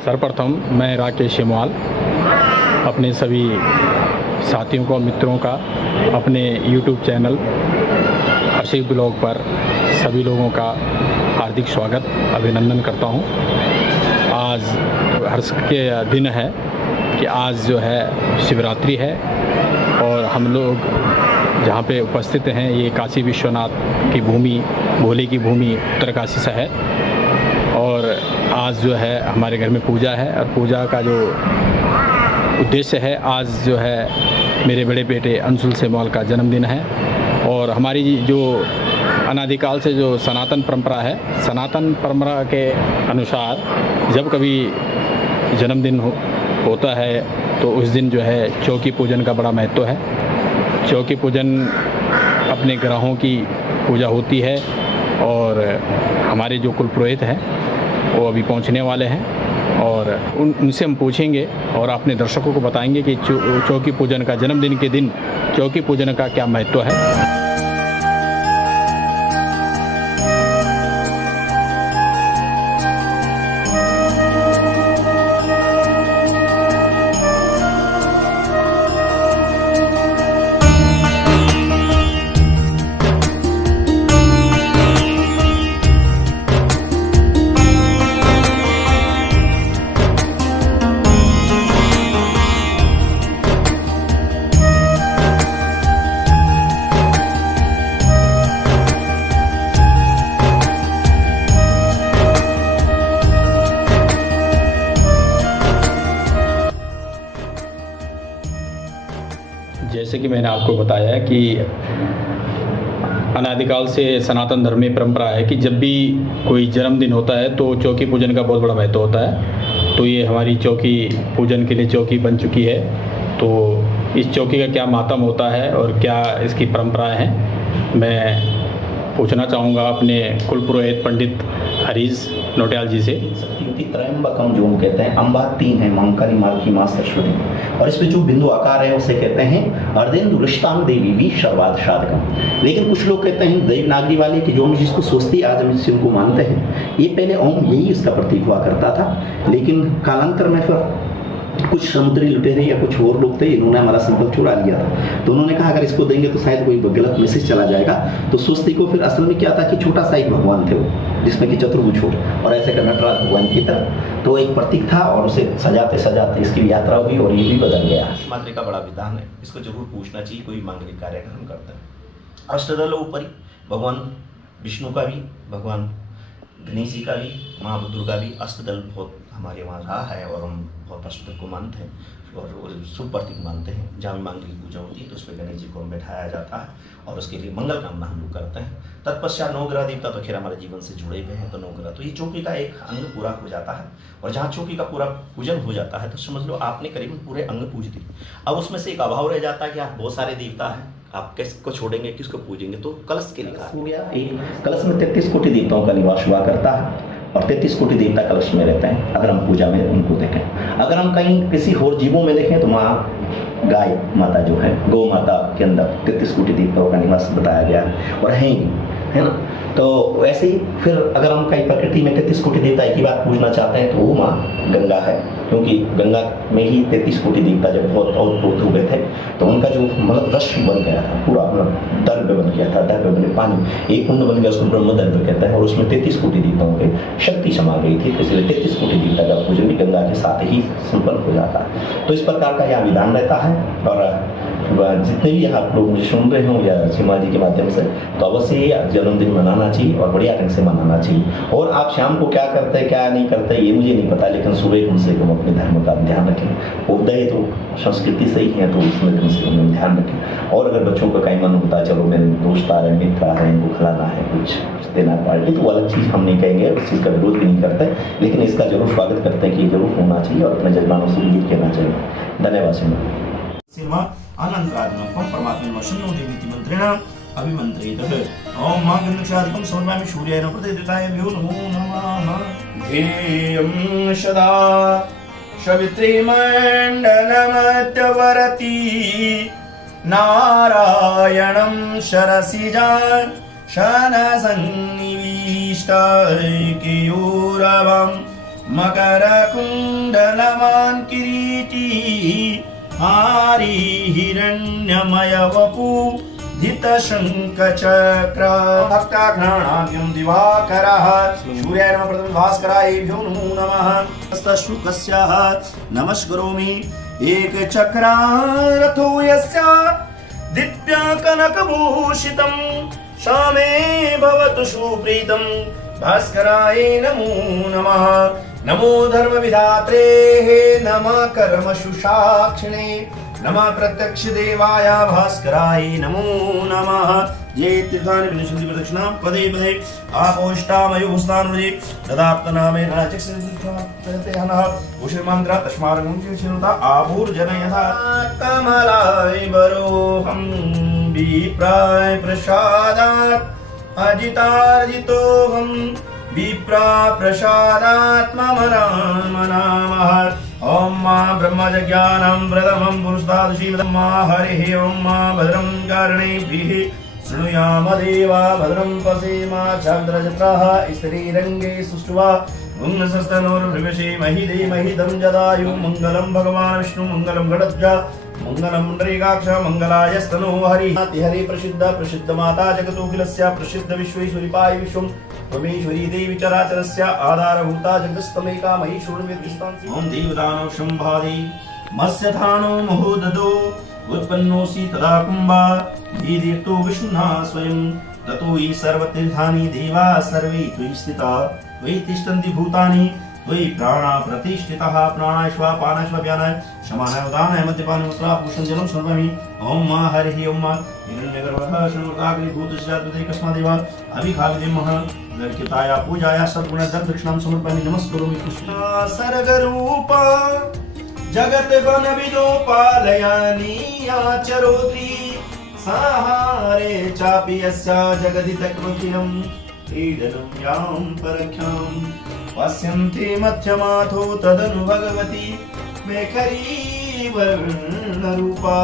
सर्वप्रथम मैं राकेश शेमवाल अपने सभी साथियों को, मित्रों का अपने YouTube चैनल आशिक ब्लॉग पर सभी लोगों का हार्दिक स्वागत, अभिनंदन करता हूं। आज हर्ष के दिन है कि आज जो है शिवरात्रि है और हम लोग जहाँ पे उपस्थित हैं ये काशी विश्वनाथ की भूमि, भोले की भूमि उत्तरकाशी से है। और आज जो है हमारे घर में पूजा है और पूजा का जो उद्देश्य है, आज जो है मेरे बड़े बेटे अंशुल शेमवाल का जन्मदिन है। और हमारी जो अनादिकाल से जो सनातन परंपरा है, सनातन परंपरा के अनुसार जब कभी जन्मदिन होता है तो उस दिन जो है चौकी पूजन का बड़ा महत्व है। चौकी पूजन अपने ग्रहों की पूजा होती है और हमारे जो कुल पुरोहित हैं वो अभी पहुंचने वाले हैं और उनसे हम पूछेंगे और अपने दर्शकों को बताएंगे कि चौकी पूजन का, जन्मदिन के दिन चौकी पूजन का क्या महत्व है। जैसे कि मैंने आपको बताया कि अनादिकाल से सनातन धर्म में परंपरा है कि जब भी कोई जन्मदिन होता है तो चौकी पूजन का बहुत बड़ा महत्व होता है। तो ये हमारी चौकी पूजन के लिए चौकी बन चुकी है। तो इस चौकी का क्या मातम होता है और क्या इसकी परंपराएं हैं, मैं पूछना चाहूँगा अपने कुल पुरोहित पंडित हरीश नोटियाल जी से। त्रयंबकम जो हम कहते हैं, अम्बा 3 है, मंकाली, मालकी, माँ सरस्वती, और इसमें जो बिंदु आकार है उसे कहते हैं अर्धेन्दु रिश्तांग देवी भी सर्वाध साधकम। लेकिन कुछ लोग कहते हैं देवनागरी वाले कि जो हम जिसको स्वस्ति आज हम इनको मानते हैं, ये पहले ओम यही इसका प्रतीक हुआ करता था। लेकिन कालांतर में फिर कुछ समुद्री लुटेरे या कुछ और लोग थे, इन्होंने हमारा सिंबल चुरा लिया था। तो उन्होंने कहा अगर इसको देंगे तो शायद कोई गलत मैसेज चला जाएगा। तो स्वस्ति को फिर असल में क्या था कि छोटा सा एक भगवान थे वो, जिसमें कि चतुर्भुज हो और ऐसे का नटराज भगवान की तरह तो एक प्रतीक था और उसे सजाते सजाते इसकी यात्रा हुई और ये भी बदल गया। मात्र का बड़ा विधान है, इसको जरूर पूछना चाहिए कोई मांगलिक कार्य अगर हम करते हैं। अष्टदल ऊपरी भगवान विष्णु का भी, भगवान गणेश जी का भी, माँ दुर्गा भी, अष्टदल बहुत हमारे वहाँ रहा है और हम बहुत अष्टदल को मानते हैं और शुभ प्रतीक मानते हैं। जहाँ मांगलिक पूजा होती है तो उस पर गणेश जी को बैठाया जाता है और उसके लिए मंगल कामना हम लोग करते हैं। तत्पश्चात नवग्रह देवता तो खैर हमारे जीवन से जुड़े हुए हैं, तो नवग्रह तो ये चौकी का एक अंग पूरा हो जाता है। और जहाँ चौकी का पूरा पूजन हो जाता है तो समझ लो आपने करीबन पूरे अंग पूज दिए। अब उसमें से एक अभाव रह जाता है कि आप बहुत सारे देवता हैं, आप किसको छोड़ेंगे, किसको पूजेंगे, तो कलश के निकाल हो गया। एक कलश में 33 कोटि देवताओं का निवास हुआ करता है और 33 कोटि देवता कलश में रहते हैं। अगर हम पूजा में उनको देखें, अगर हम कहीं किसी और जीवों में देखें तो माँ गाय माता जो है, गौ माता के अंदर 33 कोटि देवताओं का निवास बताया गया है और है ना। तो वैसे ही फिर अगर हम कहीं प्रकृति में 33 कोटि देवता एक ही बात पूछना चाहते हैं तो वो माँ गंगा है, क्योंकि गंगा में ही 33 कोटि देवता जब बहुत अवतप्रोत हुए थे तो उनका जो मतलब रश बन गया था, पूरा मतलब दर्भ बन गया था, दर्भ बने पानी एक कुंड बन गया, उसको ब्रह्म दर्भ कहता है और उसमें 33 कोटि देवताओं की शक्ति समा गई थी। तो इसलिए 33 कोटि देवता का पूजन भी गंगा के साथ ही संपन्न हो जाता है। तो इस प्रकार का यह विधान रहता है और जितने भी आप लोग मुझे सुन रहे हो या सीमा जी के माध्यम से, तो अवश्य ही जन्मदिन मनाना चाहिए और बढ़िया ढंग से मनाना चाहिए। और आप शाम को क्या करते हैं क्या नहीं करते ये मुझे नहीं पता, लेकिन सुबह कम से कम अपने धर्म का ध्यान रखें। उदय तो संस्कृति से ही है तो उसमें कम से कम ध्यान रखें। और अगर बच्चों का कहीं मन होता है चलो मेरे दोस्त आ रहे हैं, मित्र आ रहे हैं, इनको खिलाना है, कुछ देना पार्टी, तो वो अलग चीज़ हम नहीं कहेंगे, उस चीज़ का विरोध भी नहीं करते, लेकिन इसका जरूर स्वागत करते हैं कि ये जरूर होना चाहिए और अपने जजमानों से भी कहना चाहिए। धन्यवाद। अनंतरात्मकं परमात्मनं शन्नो देवीति मंत्रेण अभिमन्त्रेतः। ओम मां गन्धक्षादिकं समर्पयामि सूर्याय प्रतिदितायभ्यो नमो नमः। ध्येयं सदा सवित्रे मण्डलमत्यवरति नारायणं शरसिजान् शनसन्निविष्टै केयूरवं मकरकुं कुण्डलवान् किरीटी हारी हिरण्यमय वपु धितशङ्खचक्र भक्ताघ्राणाभ्यं दिवाकरः सूर्याय नमः प्रथम भास्करायेभ्यो नमो नमः हस्तशुकस्याः नमस्करोमि एकचक्रारथो यस्य दिव्या कनकभूषितं श्यामे भवतु सुप्रीतं भास्कराय नमो नमः नमो धर्मविधात्रे नमः कर्मशुसाक्षिणे नमः प्रत्यक्ष देवाय भास्कराय नमो नमः ये तीर्थानि विनिशन्ति प्रदक्षिणां पदे पदे आपोष्टामयो हुस्तानुजे तदाप्तनामे रणचक्षते हनः उषिर्मन्त्र तस्मार्गं चिनुता आभूर्जनयः कमलाय बरोहं विप्राय प्रसादात् अजितार्जितोऽहं विप्रा प्रसादात् मम राम नामः ओम मां ब्रह्मज्ञानं प्रथमं पुरुषादशीवदं मा हरिः ओम मां भद्रं कर्णेभिः शृणुयाम देवा भद्रं पश्येमाक्षाग्रजत्राः स्त्रीरङ्गे सुष्ठुवा पुंसस्तनोर्भृगशेमहि धीमहि तं जदायु मङ्गलं भगवान् विष्णु मङ्गलं गणध्वज मङ्गलं पुण्डरीकाक्ष मङ्गलायस्तनो हरिः हरि प्रसिद्ध प्रसिद्ध माता जगतोऽखिलस्य प्रसिद्ध विश्वेश्वरीपाय विश्वं त्वमेश्वरी देवी चराचरस्य आधारभूता जगतस्तमेका महीश्वरमिर्विस्तांसि ॐ देवदानव शम्भादि मत्स्यथानो महोदधो उत्पन्नोऽसि तदा कुम्भा धीदीर्तो विष्णुना स्वयं ततो हि सर्वतीर्थानि देवा सर्वे त्वयि स्थिता त्वयि तिष्ठन्ति भूतानि त्वयि प्राणा प्रतिष्ठिताः प्राणाश्व पानाश्व व्यानाय समानाय उदानाय मद्यपान मुद्रा भूषण जलं सर्वमि ॐ मा हरिः ॐ मा हिरण्यगर्भः शृणुताग्निभूतश्चाद्वते कस्मादेव अभिखाविदेमः ललिताया पूजाया सद्गुणदं दक्षिणां समर्पयामि नमस्करोमि कृष्ण सर्गरूपा जगद्गणविदो पालयानि आचरोति साहारे चापि यस्य जगति तक्मखिलं क्रीडनं यां परख्यां पश्यन्ति मध्यमाथो तदनु भगवती मेखरी वर्णरूपा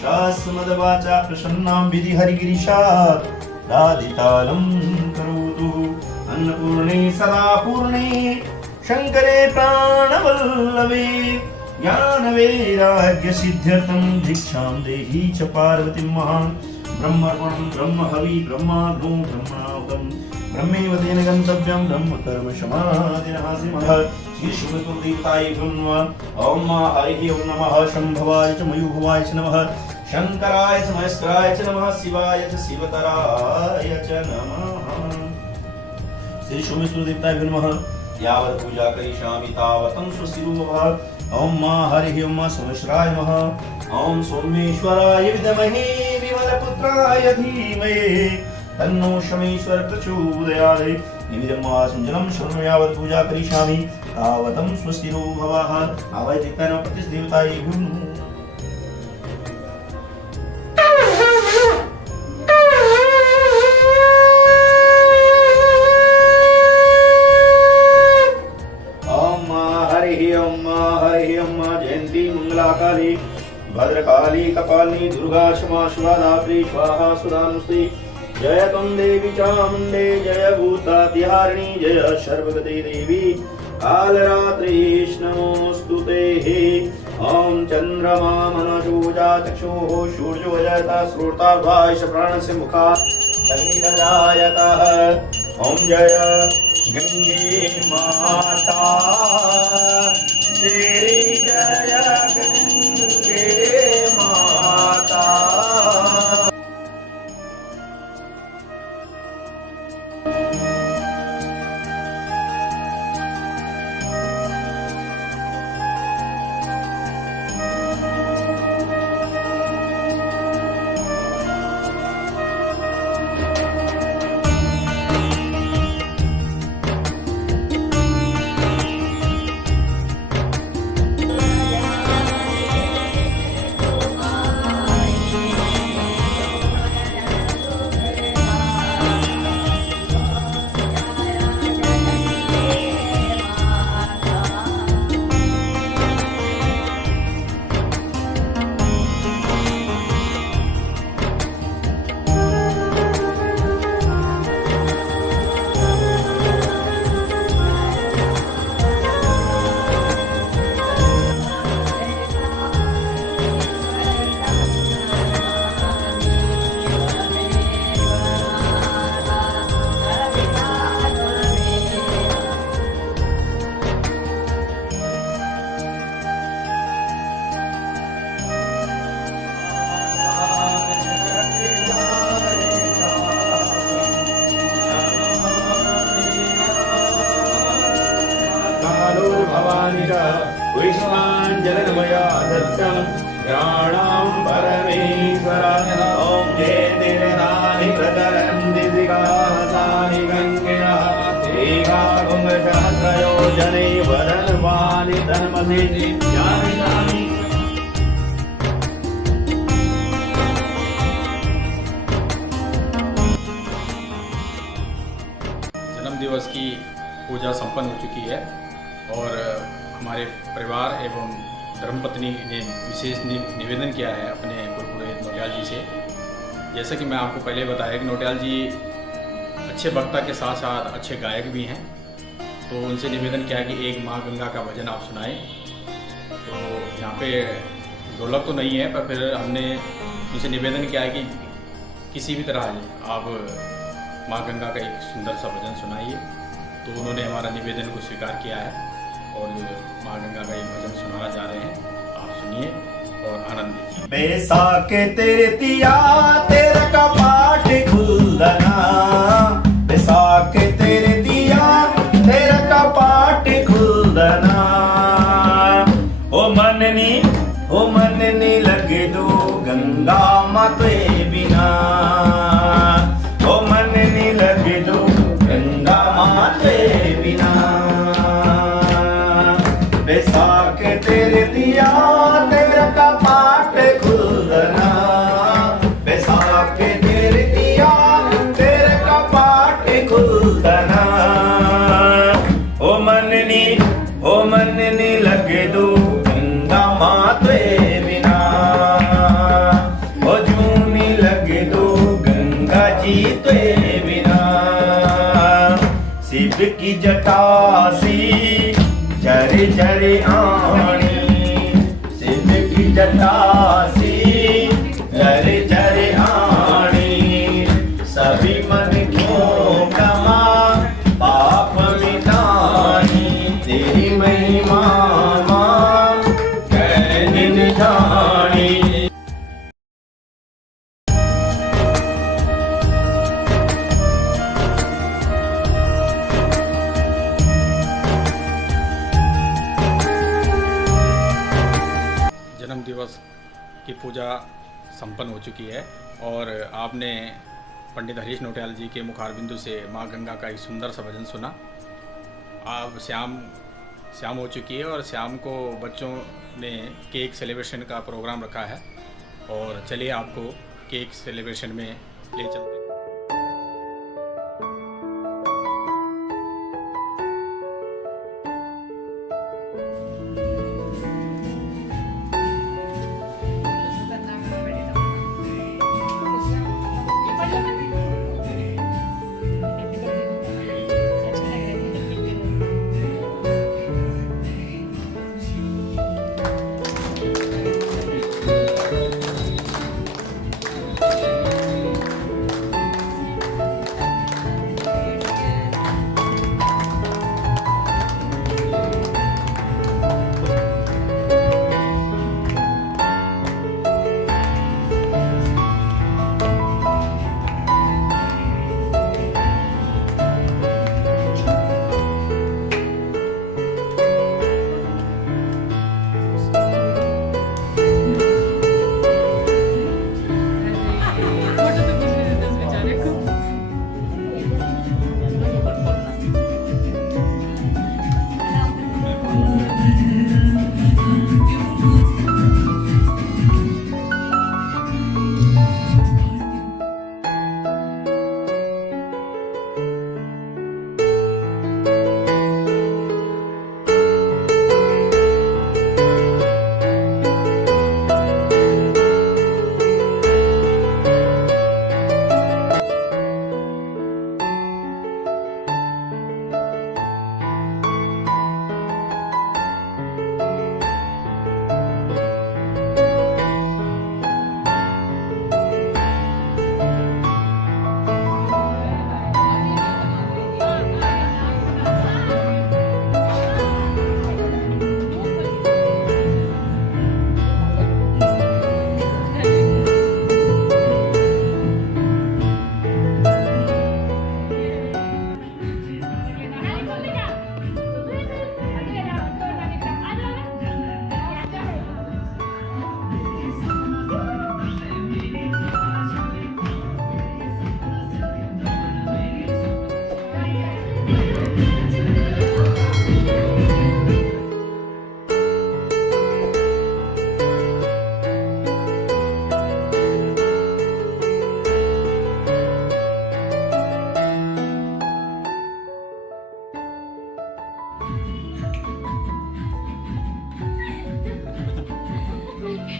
शास्मदवाचा प्रसन्नां विधि हरिगिरिशा राधितालं करोतु अन्नपूर्णे सदा पूर्णे शङ्करे प्राणवल्लभे ज्ञानवैराग्यसिद्ध्यर्थं दीक्षां देहि च पार्वतीं महां ब्रह्मर्पणं ब्रह्महवि ब्रह्माग्नो ब्रह्मणाहुतं ब्रह्मैव तेन गन्तव्यं ब्रह्मकर्मशमाधिनः श्रीमः श्रीशुभदेवताय नमः ॐ मा हरिः ॐ नमः शम्भवाय च मयूभवाय च नमः शङ्कराय च महेश्वराय च नमः शिवाय च शिवतराय च नमः श्रीशुभदेवताय नमः यावत् पूजा करिष्यामि तावतं स्वस्तिरो भव ॐ मा हरिः ॐ मा सोमेश्वराय नमः ॐ सोमेश्वराय विद्महे विमलपुत्राय धीमहि तन्नो सोमेश्वर प्रचोदयात् निवेदमासं जलं शरणं यावत् पूजा करिष्यामि तावतं स्वस्तिरो भवः आवैदिकं प्रतिदेवतायै नमः जयंती मंगलाकाली भद्रकाली कपालिनी दुर्गा क्षमा शिवाधात्री स्वाहा सुधानुश्री जय त्वं देवी चामुण्डे जय भूतातिहारिणी जय सर्वगते देवी कालरात्रि नमोऽस्तुते ॐ चन्द्रमा मनोजोजा चक्षुः सूर्यो जयता श्रोतार्भाष प्राणस्य मुखात् अग्निरजायतः ॐ जय गंगे माता तेरी जय गंगे माता। भवानि च विश्वाञ्जनमया दत्तं प्राणां परमेश्वराय ॐ चेतिर्नानि प्रचरन्ति सिगासानि गङ्गिनः एकाकुङ्गसहस्रयोजने वरन्वानि धर्मसे जामिनानि। जन्म दिवस की पूजा संपन्न हो चुकी है और हमारे परिवार एवं धर्मपत्नी ने विशेष निवेदन किया है अपने कुलपुरोहित नोटियाल जी से। जैसा कि मैं आपको पहले बताया कि नोटियाल जी अच्छे वक्ता के साथ साथ अच्छे गायक भी हैं, तो उनसे निवेदन किया कि एक माँ गंगा का भजन आप सुनाएं। तो यहाँ पे ढोलक तो नहीं है, पर फिर हमने उनसे निवेदन किया है कि किसी भी तरह आप माँ गंगा का एक सुंदर सा भजन सुनाइए। तो उन्होंने हमारा निवेदन को स्वीकार किया है और माँ गंगा का एक भजन सुनाना जा रहे हैं। आप सुनिए और आनंद लीजिए। बैसाखे तेरे तिया तेरा कपाट खुलना, बैसाखे तेरे तिया तेरा कपाट खुलना। ओ मननी लगे दो गंगा माते बिना, ओ मननी लगे दो गंगा माते बिना। बैसाखे तेरे दिया तेरा कपाट खुलना, बैसाखे तेरे दिया तेरा कपाट खुलना। ओ मननी लगे दो गंगा माते बिना, ओ जूनी लगे दो गंगा जी ते बिना। शिव की जटा सी जरे जरे आनी, शिव की जटा सी जरे जरे आनी। सभी मन क्यों कमा पाप मिटानी, तेरी महिमा कैसे निधानी। जन्म दिवस की पूजा संपन्न हो चुकी है और आपने पंडित हरीश नोटियाल जी के मुखारबिंदु से माँ गंगा का एक सुंदर सा भजन सुना। अब शाम हो चुकी है और शाम को बच्चों ने केक सेलिब्रेशन का प्रोग्राम रखा है और चलिए आपको केक सेलिब्रेशन में ले चलते हैं।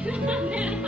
है